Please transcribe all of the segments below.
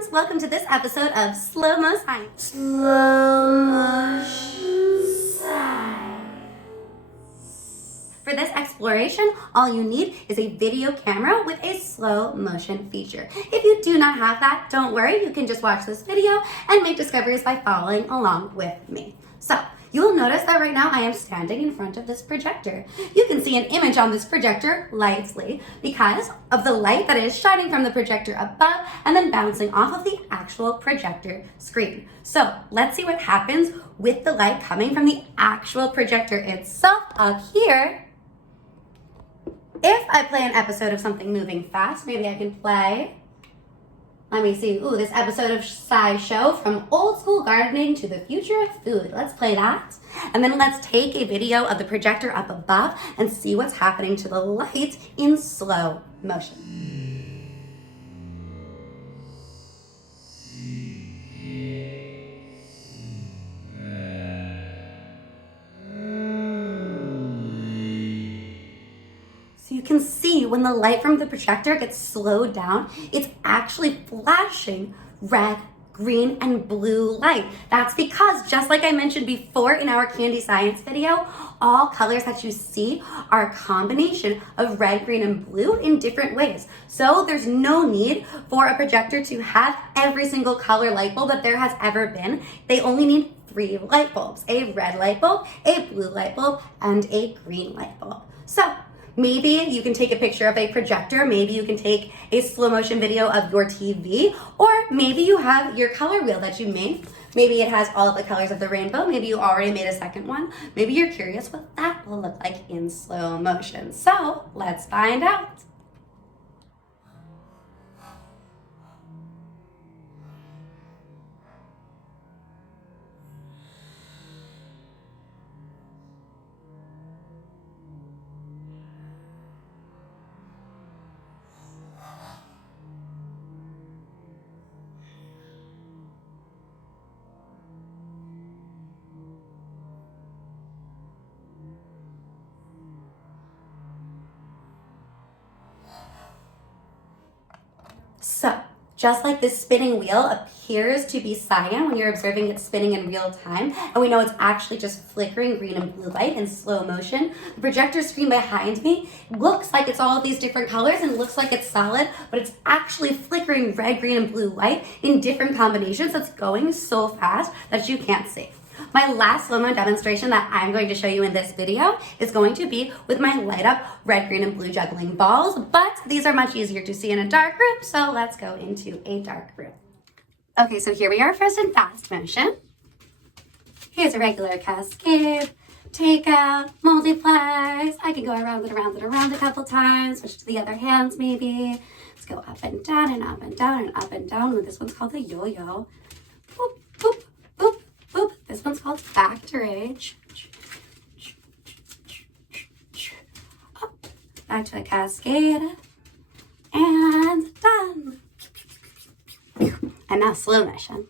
friends, welcome to this episode of Slow Mo Science. Slow motion science. For this exploration, all you need is a video camera with a slow motion feature. If you do not have that, don't worry, you can just watch this video and make discoveries by following along with me. So, you will notice that right now I am standing in front of this projector. You can see an image on this projector lightly because of the light that is shining from the projector above and then bouncing off of the actual projector screen. So let's see what happens with the light coming from the actual projector itself up here. If I play an episode of something moving fast, maybe I can play, let me see, this episode of SciShow, From Old School Gardening to the Future of Food. Let's play that. And then let's take a video of the projector up above and see what's happening to the light in slow motion. So you can see when the light from the projector gets slowed down, it's actually flashing red, green, and blue light. That's because, just like I mentioned before in our Candy Science video, all colors that you see are a combination of red, green, and blue in different ways. So there's no need for a projector to have every single color light bulb that there has ever been. They only need 3 light bulbs: a red light bulb, a blue light bulb, and a green light bulb. So maybe you can take a picture of a projector, maybe you can take a slow motion video of your TV, or maybe you have your color wheel that you made. Maybe it has all of the colors of the rainbow, maybe you already made a second one. Maybe you're curious what that will look like in slow motion. So let's find out. So, just like this spinning wheel appears to be cyan when you're observing it spinning in real time, and we know it's actually just flickering green and blue light in slow motion, the projector screen behind me looks like it's all of these different colors and looks like it's solid, but it's actually flickering red, green, and blue light in different combinations that's going so fast that you can't see. My last slow-mo demonstration that I'm going to show you in this video is going to be with my light up red, green, and blue juggling balls, but these are much easier to see in a dark room, so let's go into a dark room. Okay, so here we are first in fast motion. Here's a regular cascade, take out, multiplies. I can go around it a couple times, switch to the other hands maybe. Let's go up and down and up and down and up and down. This one's called the yo-yo. Boop, boop, boop. Boop. This one's called Factor Age. Up, back to a cascade, and done. And now slow motion.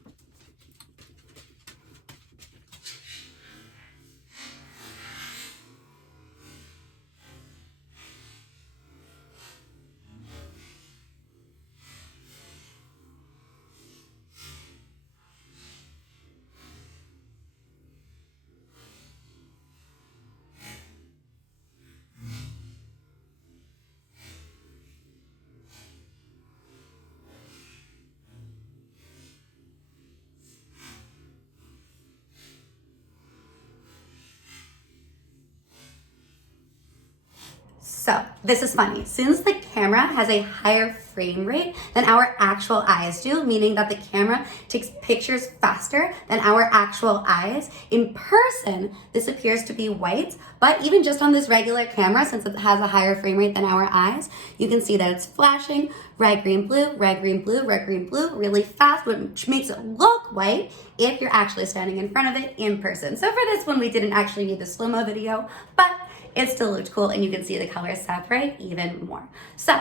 So this is funny. Since the camera has a higher frame rate than our actual eyes do, meaning that the camera takes pictures faster than our actual eyes, in person, this appears to be white, but even just on this regular camera, since it has a higher frame rate than our eyes, you can see that it's flashing red, green, blue, red, green, blue, red, green, blue, really fast, which makes it look white if you're actually standing in front of it in person. So for this one, we didn't actually need the slow-mo video, but it still looked cool and you can see the colors separate even more. So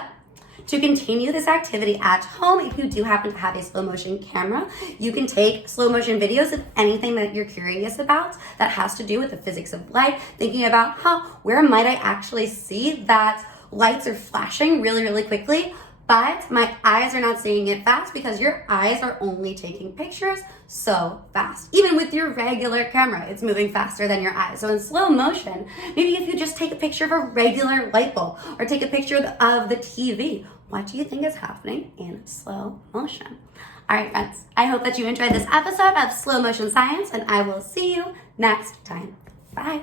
to continue this activity at home, if you do happen to have a slow motion camera, you can take slow motion videos of anything that you're curious about that has to do with the physics of light, thinking about where might I actually see that lights are flashing really, really quickly, But my eyes are not seeing it fast because your eyes are only taking pictures so fast. Even with your regular camera, it's moving faster than your eyes. So in slow motion, maybe if you just take a picture of a regular light bulb or take a picture of the TV, what do you think is happening in slow motion? All right, friends, I hope that you enjoyed this episode of Slow Motion Science, and I will see you next time. Bye.